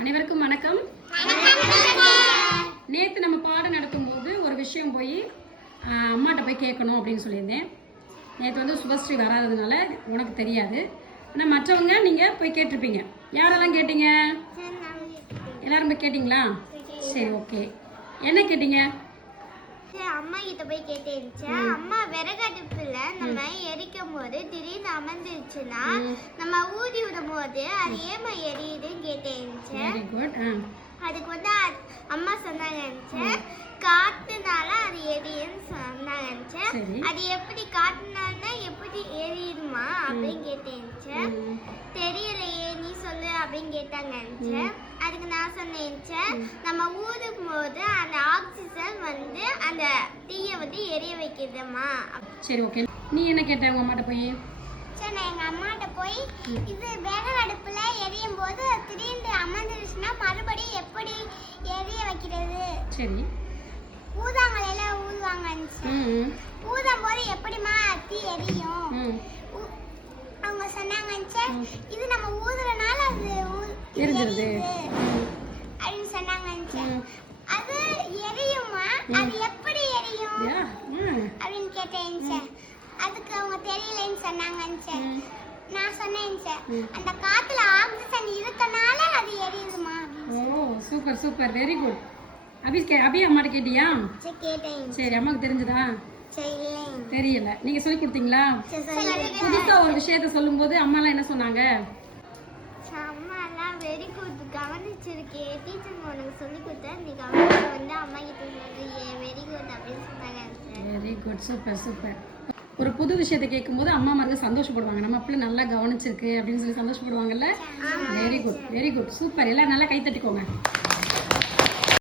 அனைவருக்கும் வணக்கம். நேற்று நம்ம பாடம் நடத்தும் போது ஒரு விஷயம் போய் அம்மாட்ட போய் கேட்கணும் அப்படின்னு சொல்லியிருந்தேன். நேற்று வந்து சுபஸ்ரீ வராததுனால உனக்கு தெரியாது. ஆனால் மற்றவங்க நீங்கள் போய் கேட்டிருப்பீங்க. யாரெல்லாம் கேட்டீங்க? எல்லாரும் போய் கேட்டிங்களா? சரி, ஓகே. என்ன கேட்டீங்க? அம்மா கிட்ட போய் கேட்டேன். அம்மா விறகடுப்புல நம்ம எரிக்கும் போது திடீர்னு அமர்ந்துச்சுன்னா நம்ம ஊதி விடும் போது அது ஏமா எரியுதுன்னு கேட்டேன். அதுக்கு வந்து அம்மா சொன்னாங்க காத்துனால அது எரியுன்னு சொன்னாங்க. அது எப்படி காத்துனால எப்படி எரியுமா அப்படின்னு கேட்டேன். தெரியலையே, நீ சொல்லு அப்படின்னு கேட்டாங்க. அதுக்கு நான் சொன்னேன், நம்ம ஊதும் போது அந்த ஆக்சிஜன் வந்து அந்த தீயை வந்து எரிய வைக்குதுமா. சரி, ஓகே. நீ என்ன கேட்ட உங்க அம்மாட்ட போய்? சரி, நான் எங்க அம்மாட்ட போய் இது விறகு அடுப்புல எரியும் போது திடீர்னு அமர்ந்துருச்சுன்னா மறுபடியும் எப்படி எரிய வைக்கிறது? சரி. ஊதாங்கலையில ஊதுவாங்க. ஊதும் போது எப்படிமா தீ எரியும்? அவங்க சொன்னாங்க, இது நம்ம ஊதுறனால அது எரியுது அப்படின்னு சொன்னாங்க. அது எரியுமா? அது எப்படி எரியும் அப்படின்னு கேட்டேன். அதுக்கு அவங்க தெரியலன்னு சொன்னாங்க. நான் சொன்னேன், அந்த காத்துல ஆக்சிஜன் இருக்கனால அது எரியுதுமா. ஓ, சூப்பர் சூப்பர், வெரி குட். அபி அம்மாட்ட கேட்டியா? கேட்டேன். சரி, அம்மாக்கு தெரிஞ்சதா? தெரியல. நீங்க சொல்லி கொடுத்தீங்களா? புதுசா ஒரு விஷயத்த சொல்லும் போது அம்மா எல்லாம் என்ன சொன்னாங்க? அம்மா எல்லாம் வெரி குட், கவனிச்சிருக்கே, டீச்சர் உனக்கு சொல்லி கொடுத்தா நீ கவனிச்சு வந்து அம்மா கிட்ட வெரி குட் அப்படின்னு சொன்னாங்க. Very good, super super. ஒரு புது விஷயத்தை கேட்கும்போது அம்மா மாருக்கு சந்தோஷப்படுவாங்க. நம்ம பிள்ளை நல்லா கவனிச்சிருக்கு அப்படின்னு சொல்லி சந்தோஷப்படுவாங்கல்ல. Very good, very good, super. எல்லாம் நல்லா கை தட்டிக்கோங்க.